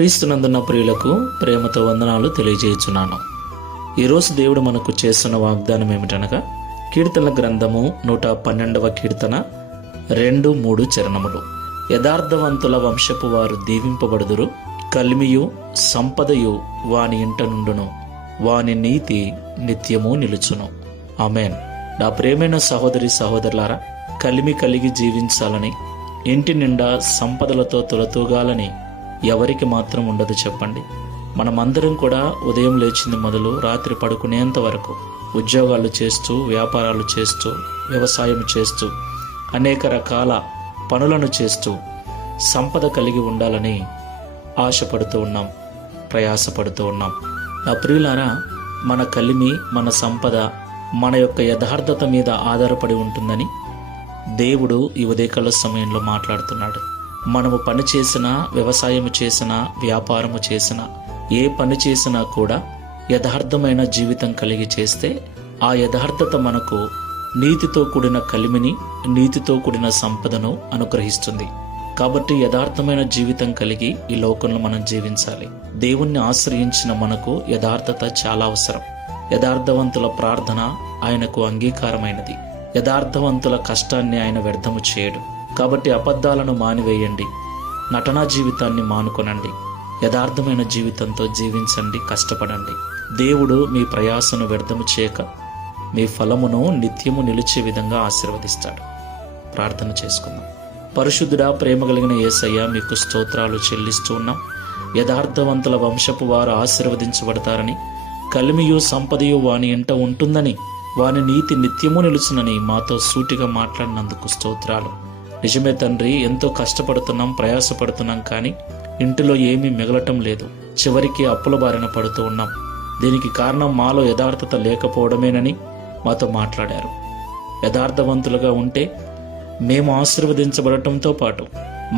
క్రీస్తునందున్న ప్రియులకు ప్రేమతో వందనాలు తెలియజేయుచున్నాను. ఈరోజు దేవుడు మనకు చేస్తున్న వాగ్దానం ఏమిటనగా కీర్తనల గ్రంథము 112వ కీర్తన 2-3 చరణములు. యథార్థవంతుల వంశపు వారు దీవింపబడుదురు, కలిమియు సంపదయు వాని ఇంట నుండును, వాని నీతి నిత్యము నిలుచును. ఆమేన్. నా ప్రేమైన సహోదరి సహోదరులారా, కలిమి కలిగి జీవించాలని, ఇంటి నిండా సంపదలతో తులతూగాలని ఎవరికి మాత్రం ఉండదు చెప్పండి. మనమందరం కూడా ఉదయం లేచింది మొదలు రాత్రి పడుకునేంత వరకు ఉద్యోగాలు చేస్తూ, వ్యాపారాలు చేస్తూ, వ్యవసాయం చేస్తూ, అనేక రకాల పనులను చేస్తూ సంపద కలిగి ఉండాలని ఆశపడుతూ ఉన్నాం, ప్రయాసపడుతూ ఉన్నాం. నా ప్రియులారా, మన కలిమి, మన సంపద మన యొక్క యథార్థత మీద ఆధారపడి ఉంటుందని దేవుడు ఈ ఉదయకాల సమయంలో మాట్లాడుతున్నాడు. మనము పని చేసినా, వ్యవసాయము చేసినా, వ్యాపారము చేసినా, ఏ పని చేసినా కూడా యథార్థమైన జీవితం కలిగి చేస్తే ఆ యథార్థత మనకు నీతితో కూడిన కలిమిని, నీతితో కూడిన సంపదను అనుగ్రహిస్తుంది. కాబట్టి యథార్థమైన జీవితం కలిగి ఈ లోకంలో మనం జీవించాలి. దేవుణ్ణి ఆశ్రయించిన మనకు యథార్థత చాలా అవసరం. యథార్థవంతుల ప్రార్థన ఆయనకు అంగీకారమైనది. యథార్థవంతుల కష్టాన్ని ఆయన వ్యర్థము చేయడు. కాబట్టి అబద్ధాలను మానివేయండి, నటనా జీవితాన్ని మానుకొనండి, యథార్థమైన జీవితంతో జీవించండి, కష్టపడండి. దేవుడు మీ ప్రయాసను వ్యర్థము చేయక మీ ఫలమును నిత్యము నిలిచే విధంగా ఆశీర్వదిస్తాడు. ప్రార్థన చేసుకుందాం. పరిశుద్ధుడా, ప్రేమ కలిగిన యేసయ్య, మీకు స్తోత్రాలు చెల్లిస్తూ ఉన్నాం. యథార్థవంతుల వంశపు వారు ఆశీర్వదించబడతారని, కలిమియు సంపదయు వాని ఇంట ఉంటుందని, వాని నీతి నిత్యము నిలుచునని మాతో సూటిగా మాట్లాడినందుకు స్తోత్రాలు. నిజమే తండ్రి, ఎంతో కష్టపడుతున్నాం, ప్రయాసపడుతున్నాం, కానీ ఇంటిలో ఏమీ మిగలటం లేదు. చివరికి అప్పుల బారిన పడుతూ ఉన్నాం. దీనికి కారణం మాలో యథార్థత లేకపోవడమేనని మాతో మాట్లాడారు. యథార్థవంతులుగా ఉంటే మేము ఆశీర్వదించబడటంతో పాటు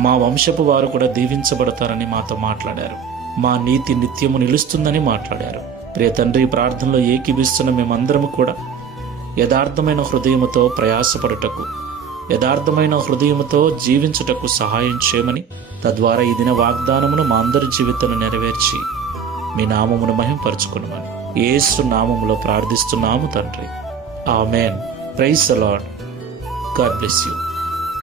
మా వంశపు వారు కూడా దీవించబడతారని మాతో మాట్లాడారు. మా నీతి నిత్యము నిలుస్తుందని మాట్లాడారు. ప్రియ తండ్రి, ప్రార్థనలో ఏకీభిస్తున్న మేమందరము కూడా యథార్థమైన హృదయముతో ప్రయాసపడుటకు, యథార్థమైన హృదయముతో జీవించుటకు సహాయం చేయమని, తద్వారా ఈ దిన వాగ్దానమును మా అందరి జీవితంలో నెరవేర్చి మీ నామమును మహింపరచుకునమని యేసు నామములో ప్రార్థిస్తున్నాము తండ్రి. ఆమేన్. Praise the Lord. God bless you.